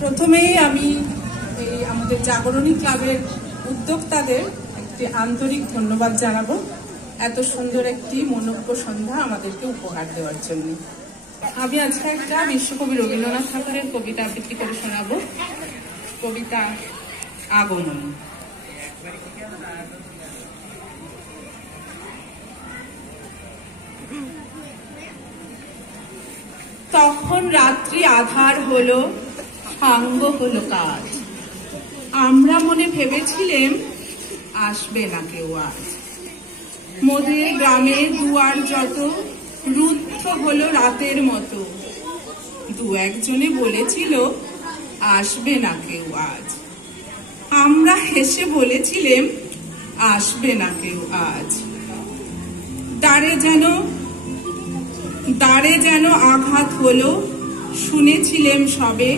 প্রথমেই আমি এই আমাদের জাগরণী ক্লাবের উদ্যোক্তাদের একটি আন্তরিক ধন্যবাদ জানাবো এত সুন্দর একটি মনোজ্ঞ সন্ধ্যা আমাদেরকে উপহার দেওয়ার জন্য। আমি আজকে একটা বিশ্বকবি রবীন্দ্রনাথ ঠাকুরের কবিতা আবৃত্তি করে শোনাবো। কবিতা আগমন। তখন রাত্রি আধার হলো, সাঙ্গ হলো কাজ। আমরা মনে ভেবেছিলেম আসবে না কেউ আজ। মোদের গ্রামে দুয়ার যত রুদ্ধ হলো রাতের মতো। দু একজনে বলেছিল আসবে না কেউ আজ। আমরা হেসে বলেছিলেম আসবে না কেউ আজ। দ্বারে যেন আঘাত হলো, শুনেছিলেম সবে।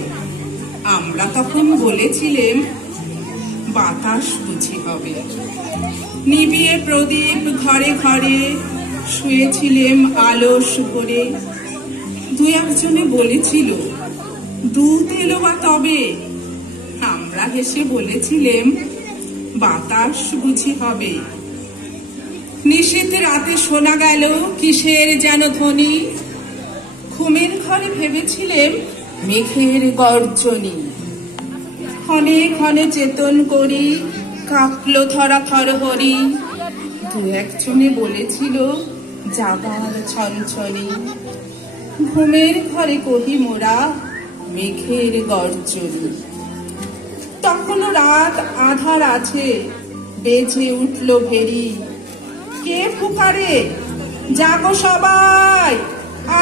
আমরা তখন বলেছিলেম বাতাস বুঝি হবে। নিবিয়ে প্রদীপ ঘরে ঘরে শুয়েছিলেম আলস করে। দু একজনে বলেছিল দুধ এলো বা তবে। আমরা হেসে বলেছিলেম বাতাস বুঝি হবে। নিশীথ রাতে শোনা গেল কিসের যেন ধ্বনি। ঘুমের ঘরে ভেবেছিলেম মেঘের গর্জনী। ক্ষণে ক্ষণে চেতন করি কাঁপলো ধরা থরহরি। দু একজনে বলেছিল জাগার ছনছনি। ঘুমের ঘরে কহি মোরা মেঘের গর্জনী। তখনও রাত আধার আছে, বেজে উঠল ভেরি। কে পুকারে জাগো সবাই,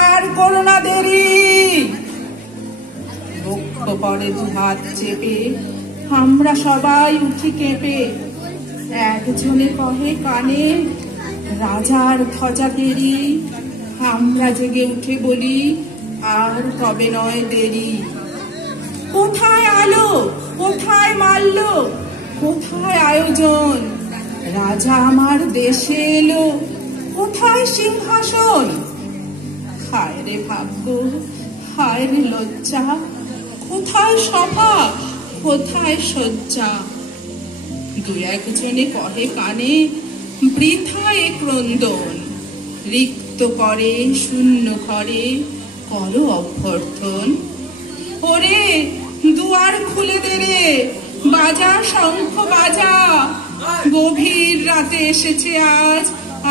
আর করো না দেরি। বক্ষ পরে দু হাত চেপে আমরা সবাই উঠি কেঁপে। একজনে কহে কানে রাজার ধ্বজা দেরি। আমরা জেগে উঠে বলি আর কবে নয় দেরি। কোথায় আলো, কোথায় মাল্য, কোথায় আয়োজন। রাজা আমার দেশে এলো, কোথায় সিংহাসন। হায় রে ভাগ্য, হায় রে লজ্জা, কোথায় সভা, কোথায় শয্যা। দু একজনে কহে কানে বৃথা এ ক্রন্দন। রিক্ত করে শূন্য ঘরে করো অভ্যর্থন। ওরে দুয়ার খুলে দে রে, বাজা শঙ্খ বাজা। গভীর রাতে এসেছে আজ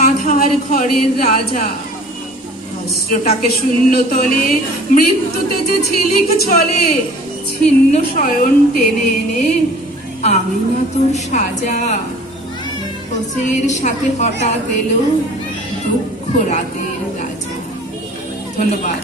আধার ঘরের রাজা। অস্ত্রটাকে শূন্য তলে মৃত্যুতে যে ঝিলিক চলে। ছিন্ন শয়ন টেনে এনে আমি না তোর সাজা। কোচের সাথে হঠাৎ এলো দুঃখ রাতের রাজা। ধন্যবাদ।